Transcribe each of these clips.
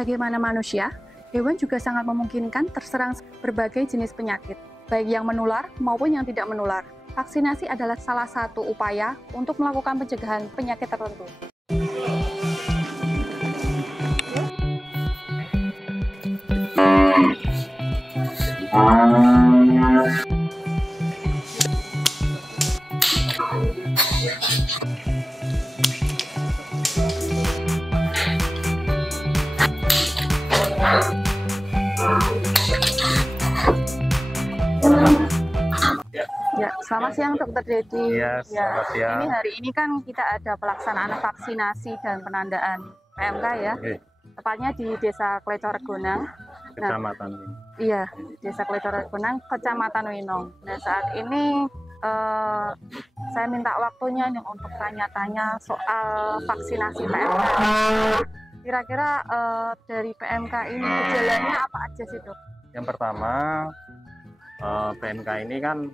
Sebagaimana manusia, hewan juga sangat memungkinkan terserang berbagai jenis penyakit, baik yang menular maupun yang tidak menular. Vaksinasi adalah salah satu upaya untuk melakukan pencegahan penyakit tertentu. Ya, selamat siang Dokter Dedi. Iya, selamat siang. Ini hari ini kan kita ada pelaksanaan vaksinasi dan penandaan PMK ya. Tepatnya di Desa Klecoregonang. Kecamatan. Iya, Desa Klecoregonang, Kecamatan Winong. Nah, saat ini saya minta waktunya nih untuk tanya-tanya soal vaksinasi PMK. Kira-kira dari PMK ini gejalanya apa aja sih, Dok? Yang pertama, PMK ini kan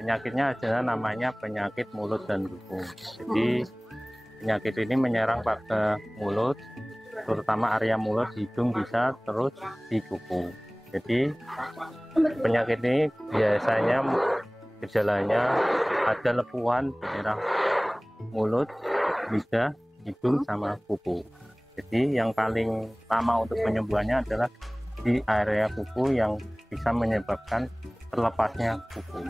penyakitnya adalah namanya penyakit mulut dan kuku. Jadi penyakit ini menyerang pada mulut, terutama area mulut, hidung bisa, terus di kuku. Jadi penyakit ini biasanya gejalanya ada lepuhan daerah mulut, lidah, hidung, sama kuku. Jadi yang paling lama untuk penyembuhannya adalah di area kuku yang bisa menyebabkan terlepasnya kuku.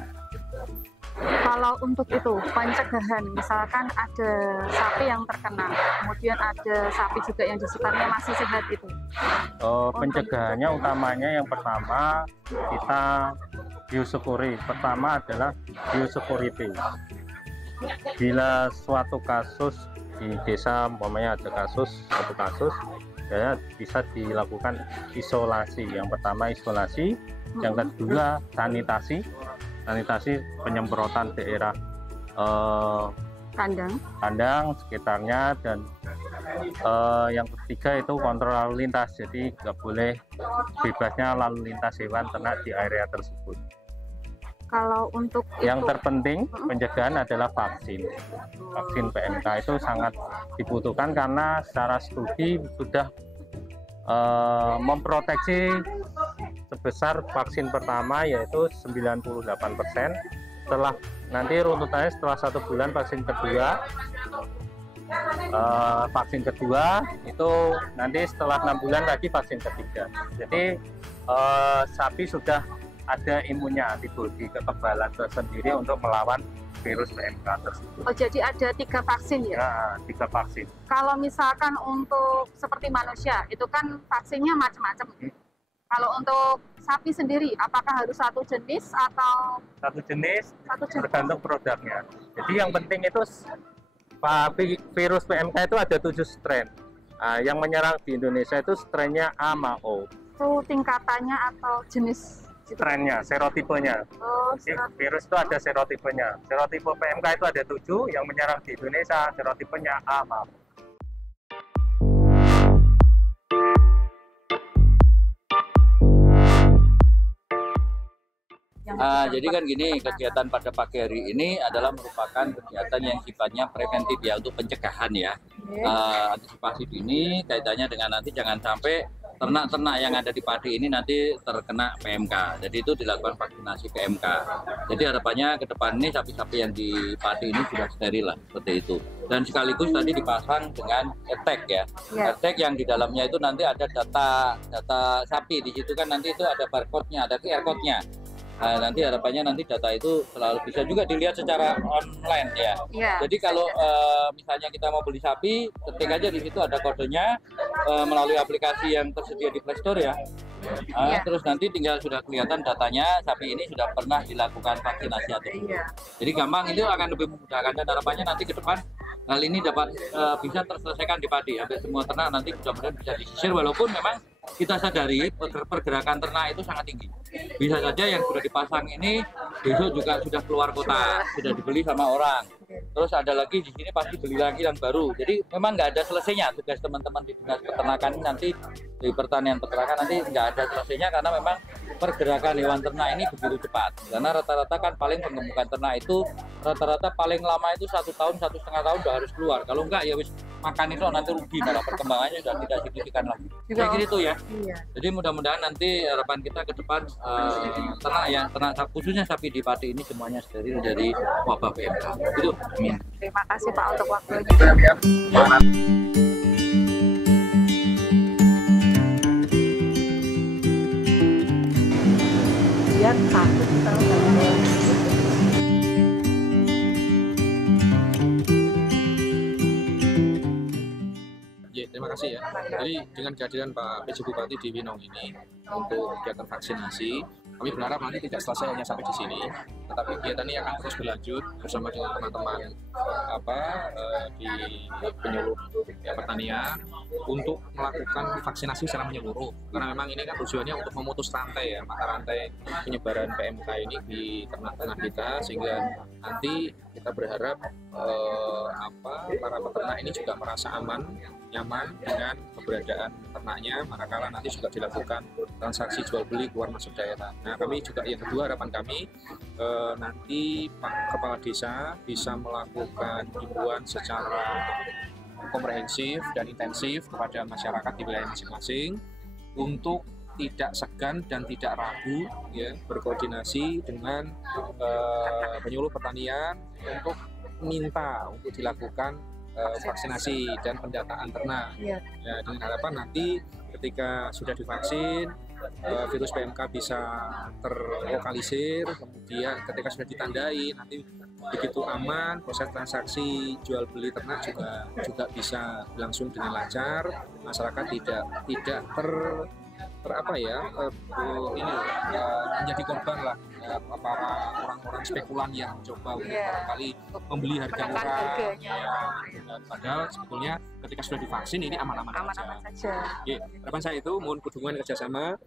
Kalau untuk itu pencegahan, misalkan ada sapi yang terkena, kemudian ada sapi juga yang di sekitarnya masih sehat itu. Pencegahannya utamanya yang pertama kita biosekuri. Pertama adalah biosecurity. Bila suatu kasus di desa, umpamanya ada satu kasus, ya bisa dilakukan isolasi. Yang pertama isolasi, yang kedua sanitasi penyemprotan daerah kandang sekitarnya, dan yang ketiga itu kontrol lalu lintas. Jadi nggak boleh bebasnya lalu lintas hewan ternak di area tersebut. Kalau untuk yang terpenting pencegahan adalah vaksin PMK itu sangat dibutuhkan karena secara studi sudah memproteksi sebesar vaksin pertama yaitu 98%. Setelah nanti runtutannya setelah 1 bulan vaksin kedua itu nanti setelah 6 bulan lagi vaksin ketiga. Jadi sapi sudah ada imunnya, antibodi, kekebalan tersendiri untuk melawan virus PMK tersebut. Oh, jadi ada 3 vaksin ya? Ya, 3 vaksin. Kalau misalkan untuk seperti manusia, itu kan vaksinnya macam-macam. Kalau untuk sapi sendiri, apakah harus satu jenis atau? Satu jenis, tergantung produknya. Jadi yang penting itu virus PMK itu ada 7 strain. Yang menyerang di Indonesia itu strainnya A sama O. Itu tingkatannya atau jenis? Strainnya, serotipenya. Virus itu ada serotipenya. Serotipe PMK itu ada 7, yang menyerang di Indonesia serotipenya A sama O. Jadi kan gini, kegiatan pada pagi hari ini adalah merupakan kegiatan yang sifatnya preventif ya, untuk pencegahan ya. Antisipasi dini kaitannya dengan nanti jangan sampai ternak-ternak yang ada di padi ini nanti terkena PMK. Jadi itu dilakukan vaksinasi PMK. Jadi harapannya ke depan ini sapi-sapi yang di padi ini sudah steril lah, seperti itu. Dan sekaligus tadi dipasang dengan e-tag ya. E-tag yang di dalamnya itu nanti ada data sapi. Di situ kan nanti itu ada barcode-nya, ada QR code-nya. Nanti harapannya nanti data itu selalu bisa juga dilihat secara online ya. Jadi kalau misalnya kita mau beli sapi, ketik aja di situ ada kodenya melalui aplikasi yang tersedia di Play Store ya. Terus nanti tinggal sudah kelihatan datanya sapi ini sudah pernah dilakukan vaksinasi atau tidak. Jadi gampang, itu akan lebih memudahkan, dan harapannya nanti ke depan hal ini dapat bisa terselesaikan di padi. Hampir semua ternak nanti mudah-mudahan bisa disisir, walaupun memang kita sadari pergerakan ternak itu sangat tinggi. Bisa saja yang sudah dipasang ini besok juga sudah keluar kota, sudah dibeli sama orang. Terus ada lagi di sini pasti beli lagi yang baru. Jadi memang nggak ada selesainya tugas teman-teman di dinas peternakan nanti, di pertanian peternakan nanti nggak ada selesainya, karena memang pergerakan hewan ternak ini begitu cepat. Karena rata-rata kan paling penggemukan ternak itu rata-rata paling lama itu 1 tahun, 1,5 tahun udah harus keluar. Kalau enggak ya wis makan itu nanti rugi karena perkembangannya sudah tidak signifikan lagi. Juga, Kayak gitu ya. Iya. Jadi mudah-mudahan nanti harapan kita ke depan ternak khususnya sapi di Pati ini semuanya steril dari wabah PMK. Itu. Amin. Terima kasih Pak untuk waktunya. Biar takut Ya, terima kasih ya. Jadi dengan kehadiran Pak PJ Bupati di Winong ini untuk kegiatan vaksinasi, kami berharap nanti tidak selesai hanya sampai di sini, tetapi kegiatan ini akan terus berlanjut bersama dengan teman-teman di penyuluh pertanian untuk melakukan vaksinasi secara menyeluruh. Karena memang ini kan tujuannya untuk memutus rantai ya, mata rantai penyebaran PMK ini di ternak-ternak kita, sehingga nanti kita berharap para peternak ini juga merasa aman, nyaman dengan keberadaan ternaknya, manakala nanti juga dilakukan transaksi jual beli keluar masuk daerah. Nah, kami juga yang kedua harapan kami nanti Pak Kepala Desa bisa melakukan himbauan secara komprehensif dan intensif kepada masyarakat di wilayah masing-masing untuk tidak segan dan tidak ragu ya, berkoordinasi dengan penyuluh pertanian untuk minta untuk dilakukan vaksinasi dan pendataan ternak. Ya, dengan harapan nanti ketika sudah divaksin virus PMK bisa terlokalisir, kemudian ketika sudah ditandai nanti begitu aman, proses transaksi jual beli ternak juga bisa berlangsung dengan lancar, masyarakat tidak menjadi korban lah para orang-orang spekulan yang mencoba untuk barangkali membeli harga murah. Padahal sebetulnya ketika sudah divaksin ini aman-aman saja. Oke, harapan saya itu mohon dukungan kerjasama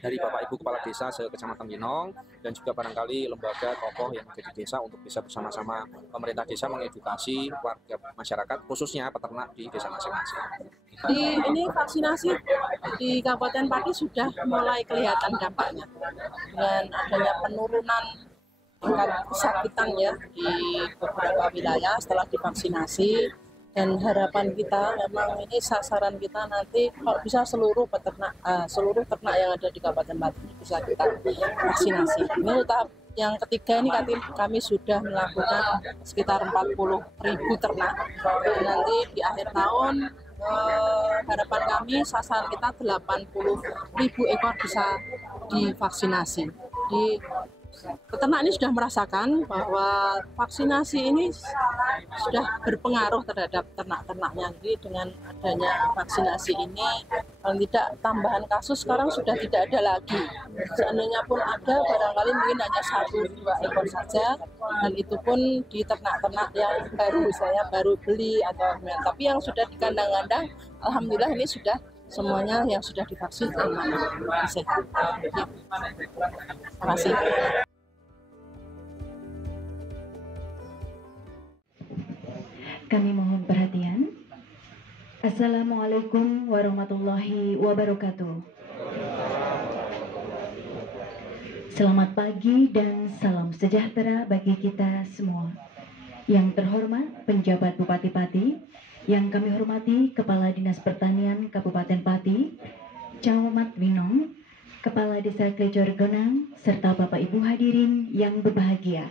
dari Bapak Ibu Kepala Desa se-Kecamatan Winong dan juga barangkali lembaga tokoh yang ada di desa untuk bisa bersama-sama pemerintah desa mengedukasi warga masyarakat khususnya peternak di desa masing-masing. Ini vaksinasi di Kabupaten Pati sudah mulai kelihatan dampaknya dengan adanya penurunan tingkat kesakitan ya di beberapa wilayah setelah divaksinasi. Dan harapan kita memang ini sasaran kita nanti kalau bisa seluruh peternak, seluruh ternak yang ada di Kabupaten Pati bisa kita vaksinasi. Ini tahap yang ketiga ini kami sudah melakukan sekitar 40.000 ternak. Nanti di akhir tahun harapan kami sasaran kita 80.000 ekor bisa divaksinasi. Peternak ini sudah merasakan bahwa vaksinasi ini sudah berpengaruh terhadap ternak-ternaknya. Jadi dengan adanya vaksinasi ini, kalau tidak tambahan kasus sekarang sudah tidak ada lagi. Seandainya pun ada, barangkali mungkin hanya 1-2 ekor saja, dan itu pun di ternak-ternak yang baru, misalnya baru beli atau tapi yang sudah di kandang-kandang, alhamdulillah ini sudah semuanya yang sudah divaksin aman, sehat. Ya. Terima kasih. Kami mohon perhatian. Assalamualaikum warahmatullahi wabarakatuh. Selamat pagi dan salam sejahtera bagi kita semua. Yang terhormat penjabat Bupati Pati, yang kami hormati Kepala Dinas Pertanian Kabupaten Pati, Camat Winong, Kepala Desa Klecor Gonang, serta Bapak Ibu hadirin yang berbahagia.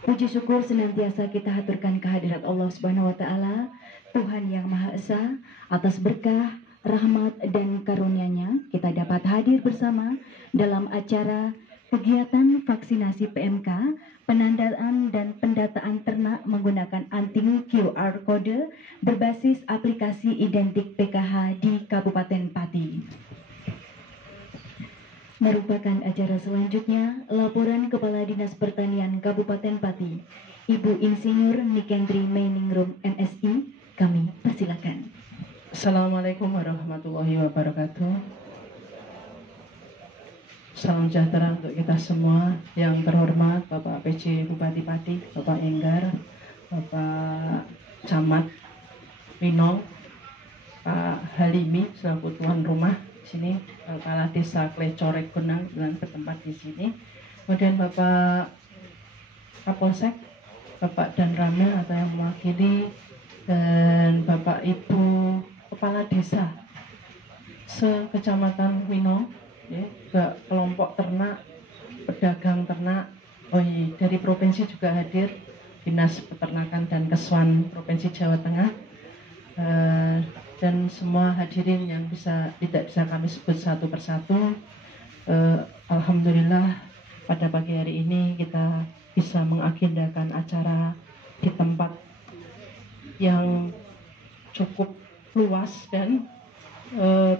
Puji syukur senantiasa kita haturkan kehadirat Allah Subhanahu wa Ta'ala, Tuhan yang Maha Esa, atas berkah, rahmat dan karunia-Nya kita dapat hadir bersama dalam acara kegiatan vaksinasi PMK, penandaan dan pendataan ternak menggunakan anting QR Code berbasis aplikasi identik PKH di Kabupaten Pati. Merupakan acara selanjutnya, laporan Kepala Dinas Pertanian Kabupaten Pati, Ibu Insinyur Nikendri Mainingrum MSI, kami persilakan. Assalamualaikum warahmatullahi wabarakatuh. Salam sejahtera untuk kita semua. Yang terhormat Bapak PJ Bupati Pati, Bapak Enggar, Bapak Camat Winong, Pak Halimi selaku tuan rumah sini, Kepala Desa Klecor Gonang yang bertempat di sini. Kemudian Bapak Kapolsek, Bapak Dan Ramil atau yang mewakili dan Bapak Ibu Kepala Desa se-Kecamatan Winong, ya, juga kelompok ternak, pedagang ternak, dari provinsi juga hadir, Dinas Peternakan dan Keswan Provinsi Jawa Tengah, dan semua hadirin yang tidak bisa kami sebut satu persatu. Alhamdulillah pada pagi hari ini kita bisa mengagendakan acara di tempat yang cukup luas dan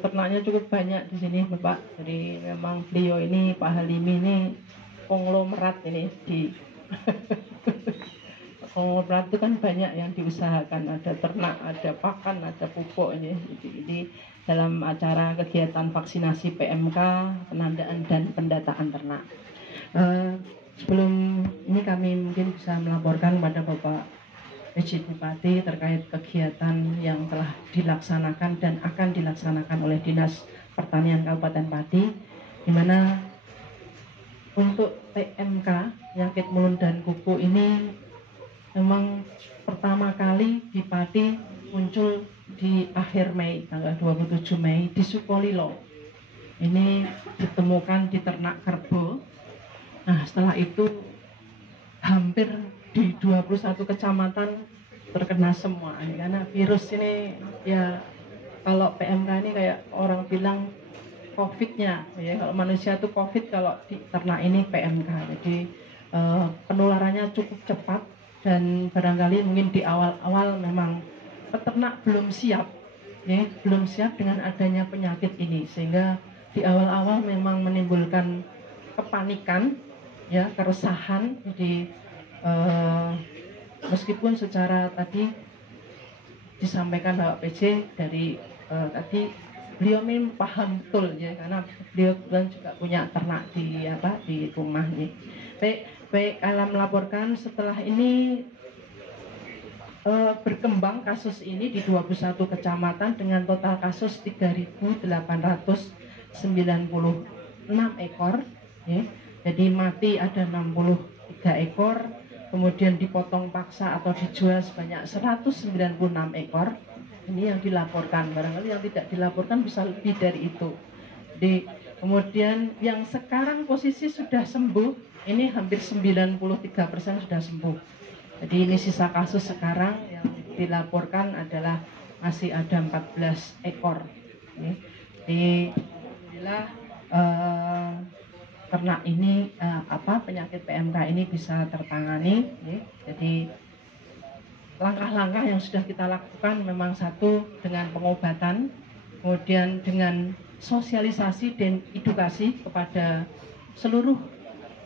ternaknya cukup banyak di sini, Bapak. Jadi memang beliau ini, Pak Halimi ini konglomerat ini di konglomerat itu kan banyak yang diusahakan, ada ternak, ada pakan, ada pupuk ini. Jadi dalam acara kegiatan vaksinasi PMK, penandaan dan pendataan ternak. Sebelum ini kami mungkin bisa melaporkan pada Bapak PJ Bupati terkait kegiatan yang telah dilaksanakan dan akan dilaksanakan oleh Dinas Pertanian Kabupaten Pati, di mana untuk PMK penyakit mulut dan kuku ini memang pertama kali di Pati muncul di akhir Mei, tanggal 27 Mei di Sukolilo. Ini ditemukan di ternak kerbau. Nah, setelah itu hampir di 21 kecamatan terkena semua, karena virus ini ya, kalau PMK ini kayak orang bilang COVID-nya ya, kalau manusia itu COVID, kalau di ternak ini PMK. Jadi penularannya cukup cepat dan barangkali mungkin di awal-awal memang peternak belum siap ya, belum siap dengan adanya penyakit ini, sehingga di awal-awal memang menimbulkan kepanikan ya, keresahan. Jadi meskipun secara tadi disampaikan Bapak PJ dari tadi beliau ini paham betul ya, karena beliau juga punya ternak di rumah nih. Baik, Alam melaporkan setelah ini berkembang kasus ini di 21 kecamatan dengan total kasus 3.896 ekor ya. Jadi mati ada 63 ekor, kemudian dipotong paksa atau dijual sebanyak 196 ekor. Ini yang dilaporkan, barangkali yang tidak dilaporkan bisa lebih dari itu. Kemudian yang sekarang posisi sudah sembuh, ini hampir 93% sudah sembuh. Jadi ini sisa kasus sekarang yang dilaporkan adalah masih ada 14 ekor. Jadi alhamdulillah ternak ini penyakit PMK ini bisa tertangani. Jadi langkah-langkah yang sudah kita lakukan memang satu dengan pengobatan, kemudian dengan sosialisasi dan edukasi kepada seluruh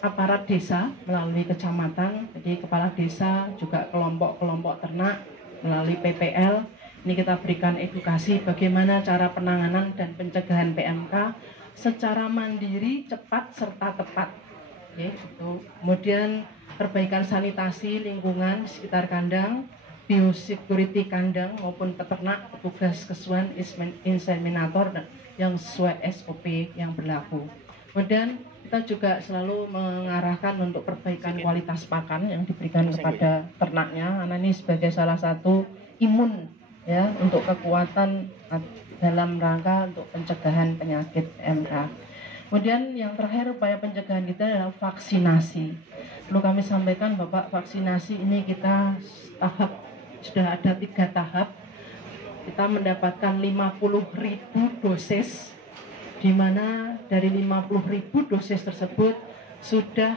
aparat desa melalui kecamatan. Jadi kepala desa juga kelompok-kelompok ternak melalui PPL. Ini kita berikan edukasi bagaimana cara penanganan dan pencegahan PMK secara mandiri, cepat, serta tepat. Kemudian perbaikan sanitasi lingkungan sekitar kandang, biosecurity kandang maupun peternak, petugas kesuan, inseminator yang sesuai SOP yang berlaku. Kemudian kita juga selalu mengarahkan untuk perbaikan kualitas pakan yang diberikan kepada ternaknya, karena ini sebagai salah satu imun ya untuk kekuatan dalam rangka untuk pencegahan penyakit PMK. Kemudian yang terakhir upaya pencegahan kita adalah vaksinasi. Perlu kami sampaikan Bapak, vaksinasi ini kita sudah ada 3 tahap. Kita mendapatkan 50.000 dosis, di mana dari 50.000 dosis tersebut sudah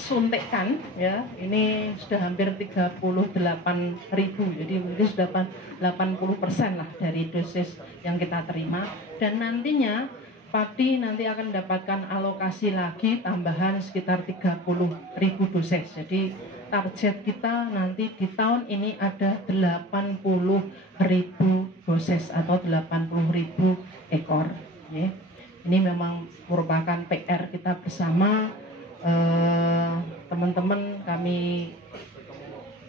suntikkan ya, ini sudah hampir 38.000, jadi mungkin sudah 80% lah dari dosis yang kita terima. Dan nantinya Pati nanti akan mendapatkan alokasi lagi tambahan sekitar 30.000 dosis. Jadi target kita nanti di tahun ini ada 80.000 dosis atau 80.000 ekor ya. Ini memang merupakan PR kita bersama. Teman-teman kami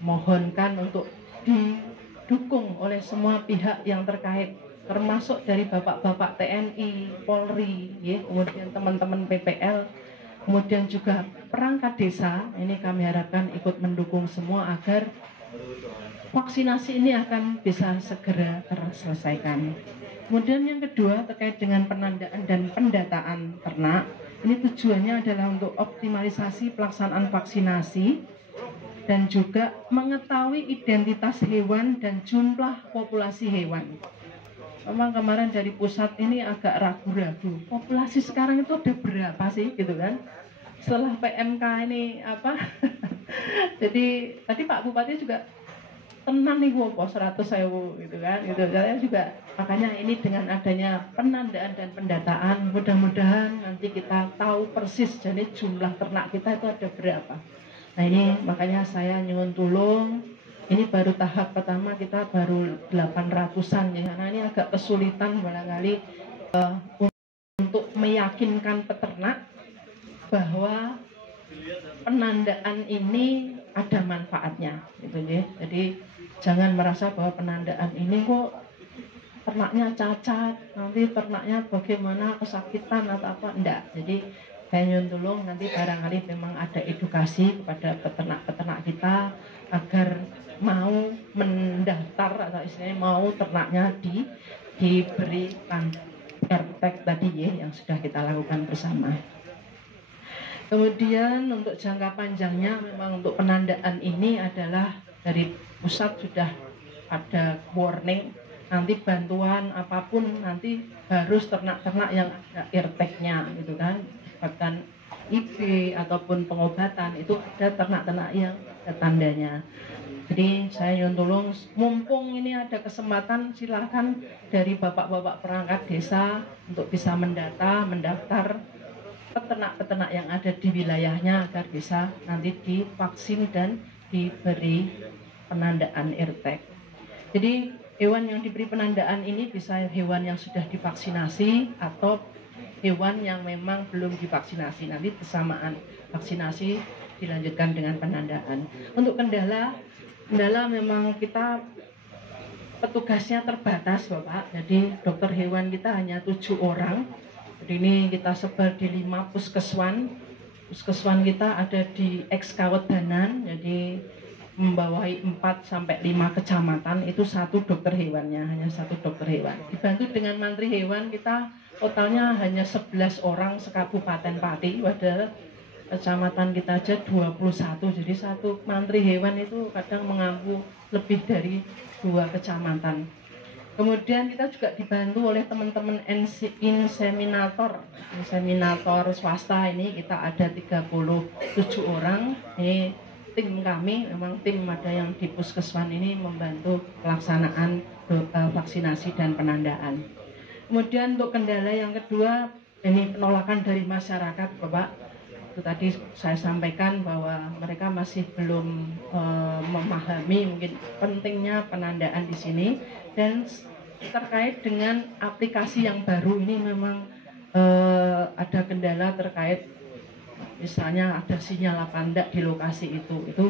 mohonkan untuk didukung oleh semua pihak yang terkait, termasuk dari bapak-bapak TNI, Polri, ya, kemudian teman-teman PPL, kemudian juga perangkat desa, ini kami harapkan ikut mendukung semua agar vaksinasi ini akan bisa segera terselesaikan. Kemudian yang kedua terkait dengan penandaan dan pendataan ternak, ini tujuannya adalah untuk optimalisasi pelaksanaan vaksinasi dan juga mengetahui identitas hewan dan jumlah populasi hewan. Memang kemarin dari pusat ini agak ragu-ragu, populasi sekarang itu ada berapa sih gitu kan? Setelah PMK ini apa? Jadi tadi Pak Bupati juga tenan nih wopo 100.000 gitu kan? Gitu. Saya juga makanya ini dengan adanya penandaan dan pendataan, mudah-mudahan nanti kita tahu persis jadi jumlah ternak kita itu ada berapa. Nah ini makanya saya nyuwun tulung. Ini baru tahap pertama, kita baru 800-an ya, karena ini agak kesulitan barangkali untuk meyakinkan peternak bahwa penandaan ini ada manfaatnya, gitu ya. Jadi jangan merasa bahwa penandaan ini kok ternaknya cacat, nanti ternaknya bagaimana kesakitan atau apa, enggak. Jadi saya nyuwun tulung nanti barangkali memang ada edukasi kepada peternak-peternak kita agar mau mendaftar atau istilahnya mau ternaknya diberikan AirTag tadi ya yang sudah kita lakukan bersama. Kemudian untuk jangka panjangnya memang untuk penandaan ini adalah dari pusat sudah ada warning nanti bantuan apapun nanti harus ternak-ternak yang ada AirTag-nya gitu kan, bahkan IB ataupun pengobatan itu ada ternak-ternak yang ada tandanya. Jadi saya nyuwun tulung, mumpung ini ada kesempatan silakan dari bapak-bapak perangkat desa untuk bisa mendaftar peternak-peternak yang ada di wilayahnya agar bisa nanti divaksin dan diberi penandaan AirTag. Jadi hewan yang diberi penandaan ini bisa hewan yang sudah divaksinasi atau hewan yang memang belum divaksinasi. Nanti bersamaan vaksinasi dilanjutkan dengan penandaan. Untuk kendala memang kita petugasnya terbatas Bapak. Jadi dokter hewan kita hanya 7 orang. Jadi ini kita sebar di 5 puskeswan. Puskeswan kita ada di Ekskawedanan. Jadi membawahi 4 sampai 5 kecamatan, itu 1 dokter hewannya, hanya 1 dokter hewan. Dibantu dengan mantri hewan kita totalnya hanya 11 orang sekabupaten Pati, padahal kecamatan kita aja 21, jadi 1 mantri hewan itu kadang mengampu lebih dari 2 kecamatan. Kemudian kita juga dibantu oleh teman-teman inseminator swasta, ini kita ada 37 orang. Ini tim kami, memang tim ada yang di puskeswan ini membantu pelaksanaan vaksinasi dan penandaan. Kemudian untuk kendala yang kedua, ini penolakan dari masyarakat Bapak. Itu tadi saya sampaikan bahwa mereka masih belum memahami mungkin pentingnya penandaan di sini, dan terkait dengan aplikasi yang baru ini memang ada kendala terkait misalnya ada sinyal apa enggak di lokasi itu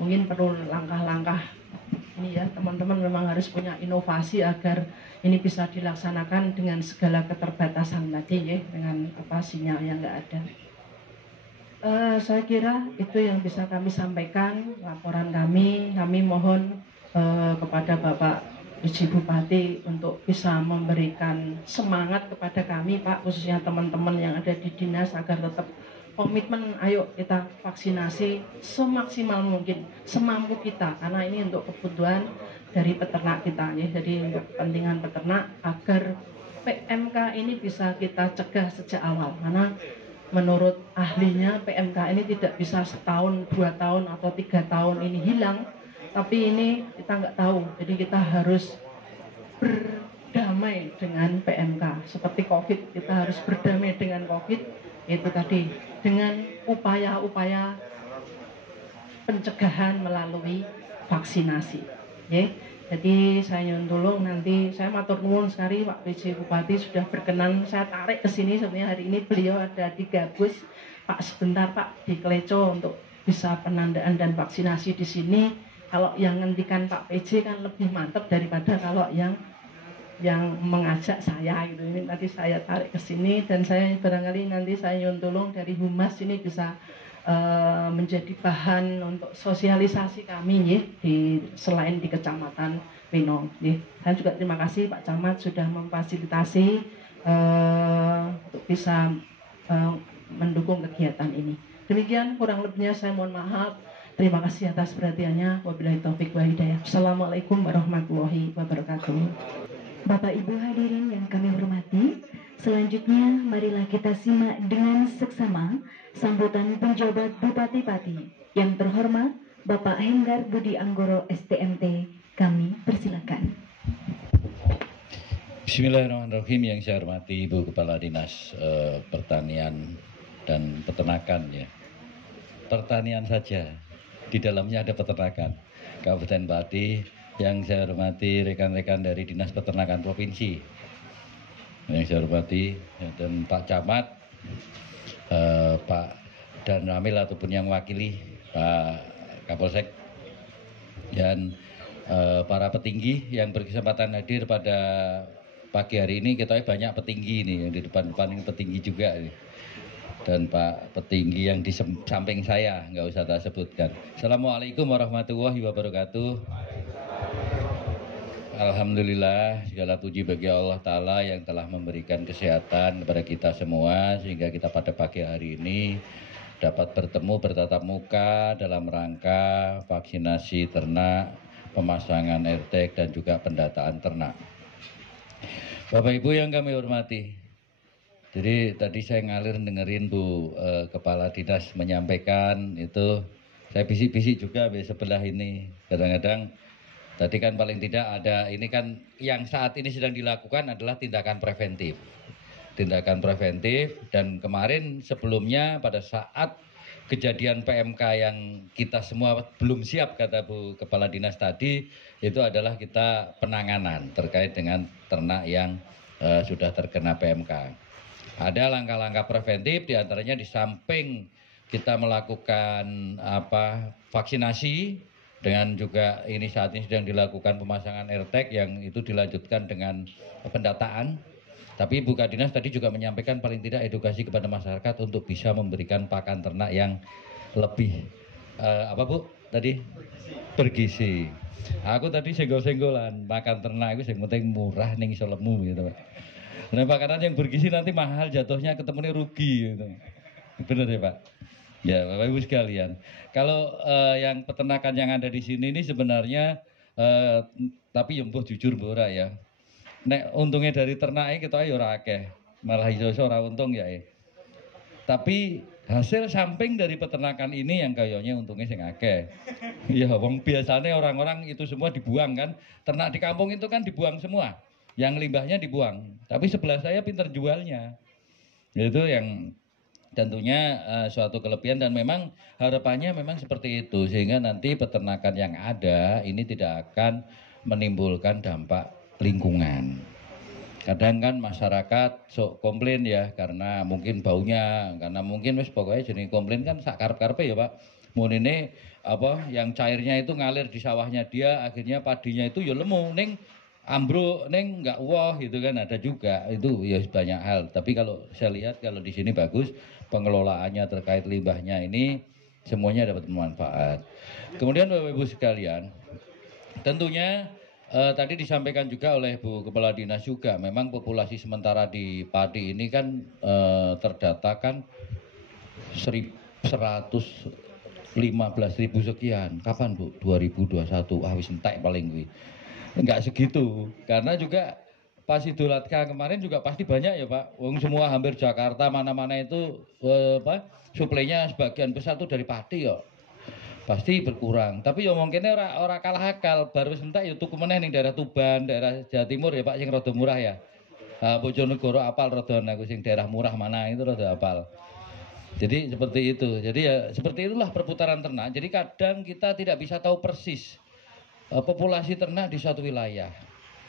mungkin perlu langkah-langkah ini ya, teman-teman memang harus punya inovasi agar ini bisa dilaksanakan dengan segala keterbatasan tadi ya, dengan apa sinyal yang enggak ada. Saya kira itu yang bisa kami sampaikan laporan kami. Kami mohon kepada Bapak Ibu Bupati untuk bisa memberikan semangat kepada kami Pak, khususnya teman-teman yang ada di dinas agar tetap komitmen, ayo kita vaksinasi semaksimal mungkin, semampu kita, karena ini untuk kebutuhan dari peternak kita ya. Jadi untuk kepentingan peternak agar PMK ini bisa kita cegah sejak awal, karena menurut ahlinya PMK ini tidak bisa setahun, 2 tahun atau 3 tahun ini hilang, tapi ini kita nggak tahu. Jadi kita harus berdamai dengan PMK. Seperti COVID, kita harus berdamai dengan COVID, itu tadi dengan upaya-upaya pencegahan melalui vaksinasi. Ya. Jadi saya nyuwun tulung nanti, saya matur nuwun sekali Pak PJ Bupati sudah berkenan saya tarik ke sini. Sebenarnya hari ini beliau ada di Gabus, Pak sebentar Pak di Kleco untuk bisa penandaan dan vaksinasi di sini. Kalau yang ngendikan Pak PJ kan lebih mantap daripada kalau yang yang mengajak saya gitu. Ini nanti saya tarik ke sini dan saya barangkali nanti saya tolong dari humas ini bisa menjadi bahan untuk sosialisasi kami ya selain di Kecamatan Winong. Ya. Saya juga terima kasih Pak Camat sudah memfasilitasi untuk bisa mendukung kegiatan ini. Demikian kurang lebihnya saya mohon maaf. Terima kasih atas perhatiannya. Wabillahi taufik wa hidayah. Assalamualaikum warahmatullahi wabarakatuh. Bapak Ibu hadirin yang kami hormati, selanjutnya marilah kita simak dengan seksama sambutan penjabat Bupati Pati. Yang terhormat Bapak Henggar Budi Anggoro STMT, kami persilakan. Bismillahirrahmanirrahim. Yang saya hormati Ibu Kepala Dinas Pertanian dan Peternakan ya. Pertanian saja, di dalamnya ada peternakan. Kabupaten Pati. Yang saya hormati rekan-rekan dari Dinas Peternakan Provinsi, yang saya hormati dan Pak Camat, Pak Dan Ramil ataupun yang wakili Pak Kapolsek, dan para petinggi yang berkesempatan hadir pada pagi hari ini. Kita banyak petinggi ini yang di depan-depan ini petinggi juga ini. Dan Pak petinggi yang di samping saya nggak usah tak sebutkan. Assalamualaikum warahmatullahi wabarakatuh. Alhamdulillah, segala puji bagi Allah Ta'ala yang telah memberikan kesehatan kepada kita semua, sehingga kita pada pagi hari ini dapat bertemu bertatap muka dalam rangka vaksinasi ternak, pemasangan AirTag dan juga pendataan ternak. Bapak Ibu yang kami hormati, jadi tadi saya ngalir dengerin Bu Kepala Dinas menyampaikan itu, saya bisik-bisik juga di sebelah ini, kadang-kadang tadi kan paling tidak ada, ini kan yang saat ini sedang dilakukan adalah tindakan preventif. Tindakan preventif, dan kemarin sebelumnya pada saat kejadian PMK yang kita semua belum siap, kata Bu Kepala Dinas tadi, itu adalah kita penanganan terkait dengan ternak yang sudah terkena PMK. Ada langkah-langkah preventif, diantaranya di samping kita melakukan vaksinasi, dengan juga ini saat ini sedang dilakukan pemasangan AirTag yang itu dilanjutkan dengan pendataan. Tapi Bu Kadinas tadi juga menyampaikan paling tidak edukasi kepada masyarakat untuk bisa memberikan pakan ternak yang lebih Bu tadi bergizi. Aku tadi senggol-senggolan pakan ternak itu yang penting murah ning iso lemu gitu Pak. Nah, makanan yang bergizi nanti mahal jatuhnya ketemunya rugi gitu. Benar ya Pak? Ya Bapak Ibu sekalian, kalau yang peternakan yang ada di sini ini sebenarnya, tapi yang jujur ora ya. Nek untungnya dari ternaknya kita ya ora akeh, malah iso ora untung ya. Tapi hasil samping dari peternakan ini yang kayaknya untungnya sing akeh. Ya wong biasanya orang-orang itu semua dibuang kan, ternak di kampung itu kan dibuang semua, yang limbahnya dibuang. Tapi sebelah saya pinter jualnya, itu yang tentunya suatu kelebihan, dan memang harapannya memang seperti itu, sehingga nanti peternakan yang ada ini tidak akan menimbulkan dampak lingkungan. Kadang kan masyarakat sok komplain ya, karena mungkin baunya, karena mungkin pokoknya jenis komplain kan sak karep-karepe ya Pak. Mun ini yang cairnya itu ngalir di sawahnya dia, akhirnya padinya itu ya lemu ning ambruk neng nggak wah gitu kan, ada juga itu ya banyak hal. Tapi kalau saya lihat kalau di sini bagus pengelolaannya terkait limbahnya ini semuanya dapat bermanfaat. Kemudian Bapak Ibu sekalian, tentunya tadi disampaikan juga oleh Bu Kepala Dinas juga, memang populasi sementara di padi ini kan terdata kan 115.000 sekian. Kapan Bu? 2021. Wis entek paling kuwi. Enggak segitu, karena juga pas Idul Adha kemarin juga pasti banyak ya Pak. Wong semua hampir Jakarta mana-mana itu suplainya sebagian besar tuh dari padi ya. Pasti berkurang. Tapi ya mungkin ora kalah akal, baru entek ya tuku meneh ning daerah Tuban, daerah Jawa Timur ya Pak, sing rada murah ya. Bojonegoro apal rada aku sing daerah murah mana itu rada apal. Jadi seperti itu. Jadi ya seperti itulah perputaran ternak. Jadi kadang kita tidak bisa tahu persis populasi ternak di suatu wilayah.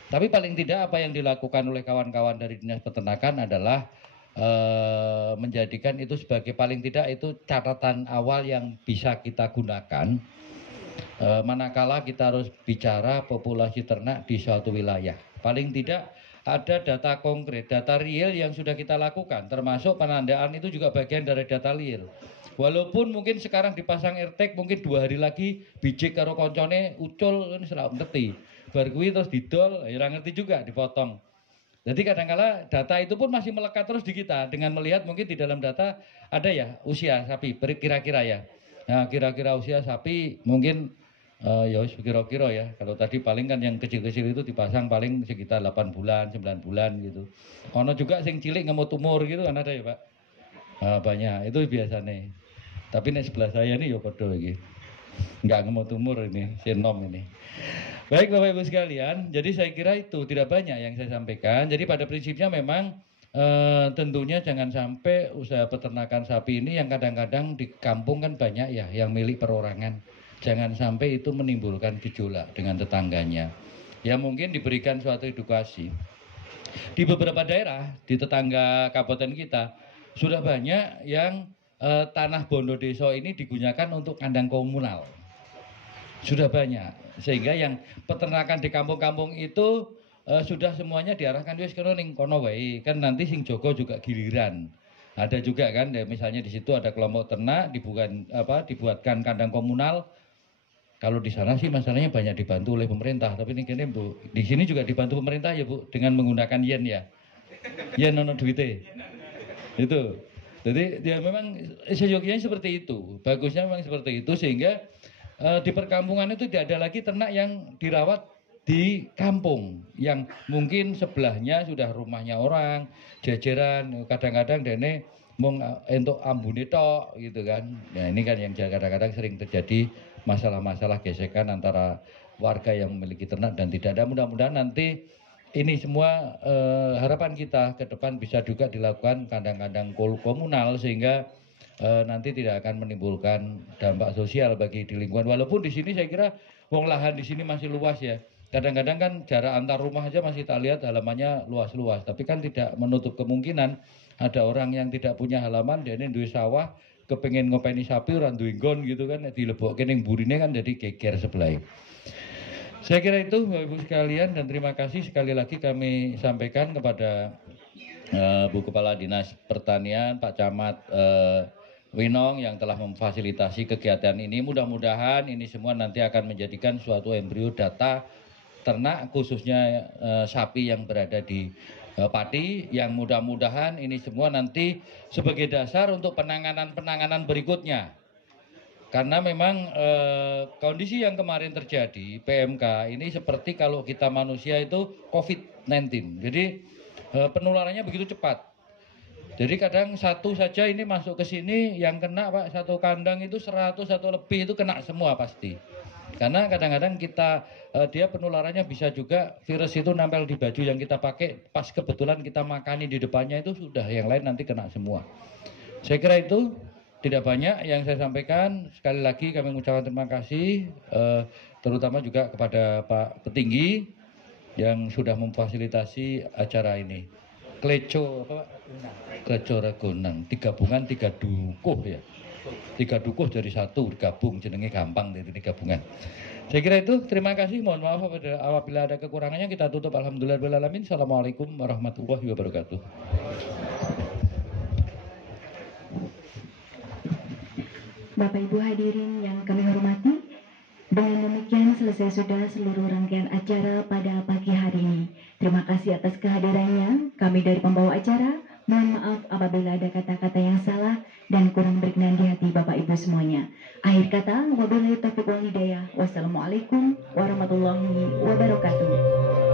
Tapi paling tidak apa yang dilakukan oleh kawan-kawan dari Dinas Peternakan adalah menjadikan itu sebagai paling tidak itu catatan awal yang bisa kita gunakan manakala kita harus bicara populasi ternak di suatu wilayah. Paling tidak ada data konkret, data real yang sudah kita lakukan, termasuk penandaan itu juga bagian dari data real. Walaupun mungkin sekarang dipasang AirTag, mungkin 2 hari lagi bijik karo koncone ucul ini salah ngerti. Bar kuwi terus didol, ya ngerti juga dipotong. Jadi kadang-kala data itu pun masih melekat terus di kita dengan melihat mungkin di dalam data ada ya usia sapi kira-kira ya. Nah, kira-kira usia sapi mungkin ya kira-kira ya. Kalau tadi paling kan yang kecil-kecil itu dipasang paling sekitar 8 bulan, 9 bulan gitu. Ono juga sing cilik ngemut umur gitu kan ada ya, Pak. Banyak itu biasanya. Tapi nek sebelah saya ini ya padha iki. Enggak ngemut umur ini, sinom ini. Baik Bapak Ibu sekalian, jadi saya kira itu tidak banyak yang saya sampaikan. Jadi pada prinsipnya memang tentunya jangan sampai usaha peternakan sapi ini yang kadang-kadang di kampung kan banyak ya yang milik perorangan. Jangan sampai itu menimbulkan gejolak dengan tetangganya. Ya mungkin diberikan suatu edukasi. Di beberapa daerah di tetangga kabupaten kita sudah banyak yang tanah Bondo Deso ini digunakan untuk kandang komunal. Sudah banyak, sehingga yang peternakan di kampung-kampung itu sudah semuanya diarahkan wis kono ning kono wae, kan nanti sing jogo juga giliran. Ada juga kan, misalnya di situ ada kelompok ternak dibuatkan kandang komunal. Kalau di sana sih masalahnya banyak dibantu oleh pemerintah, tapi ini Bu, di sini juga dibantu pemerintah ya Bu, dengan menggunakan yen ya. Yen ono duite. Itu. Jadi dia memang seyogianya seperti itu. Bagusnya memang seperti itu sehingga di perkampungan itu tidak ada lagi ternak yang dirawat di kampung yang mungkin sebelahnya sudah rumahnya orang jajaran kadang-kadang dene mung entuk ambune tok gitu kan. Nah ini kan yang kadang-kadang sering terjadi masalah-masalah gesekan antara warga yang memiliki ternak dan tidak ada. Mudah-mudahan nanti ini semua harapan kita ke depan bisa juga dilakukan kandang-kandang komunal sehingga nanti tidak akan menimbulkan dampak sosial bagi di lingkungan. Walaupun di sini saya kira wong lahan di sini masih luas ya. Kadang-kadang kan jarak antar rumah aja masih tak lihat halamannya luas-luas. Tapi kan tidak menutup kemungkinan ada orang yang tidak punya halaman, dia ini duwe sawah, kepengen ngopeni sapi ora duwe nggon gitu kan, dilebokke ning burine kan jadi geger sebelah. Saya kira itu Bapak Ibu sekalian dan terima kasih sekali lagi kami sampaikan kepada Bu Kepala Dinas Pertanian, Pak Camat Winong yang telah memfasilitasi kegiatan ini. Mudah-mudahan ini semua nanti akan menjadikan suatu embrio data ternak khususnya sapi yang berada di Pati yang mudah-mudahan ini semua nanti sebagai dasar untuk penanganan berikutnya. Karena memang kondisi yang kemarin terjadi PMK ini seperti kalau kita manusia itu COVID-19. Jadi penularannya begitu cepat. Jadi kadang satu saja ini masuk ke sini yang kena Pak satu kandang itu 100 atau lebih itu kena semua pasti. Karena kadang-kadang kita dia penularannya bisa juga virus itu nempel di baju yang kita pakai pas kebetulan kita makani di depannya itu sudah yang lain nanti kena semua. Saya kira itu tidak banyak yang saya sampaikan. Sekali lagi kami mengucapkan terima kasih terutama juga kepada Pak Petinggi yang sudah memfasilitasi acara ini. Kleco apa Pak? Kleco Ragunan, 3 gabungan 3 dukuh ya. 3 dukuh jadi 1 gabung jenenge gampang dari 3 gabungan. Saya kira itu, terima kasih. Mohon maaf apabila ada kekurangannya. Kita tutup alhamdulillahirabbil alamin. Assalamualaikum warahmatullahi wabarakatuh. Bapak Ibu hadirin yang kami hormati, dengan demikian selesai sudah seluruh rangkaian acara pada pagi hari ini. Terima kasih atas kehadirannya. Kami dari pembawa acara, mohon maaf apabila ada kata-kata yang salah dan kurang berkenan di hati Bapak Ibu semuanya. Akhir kata, wabillahi taufiq wal hidayah. Wassalamualaikum warahmatullahi wabarakatuh.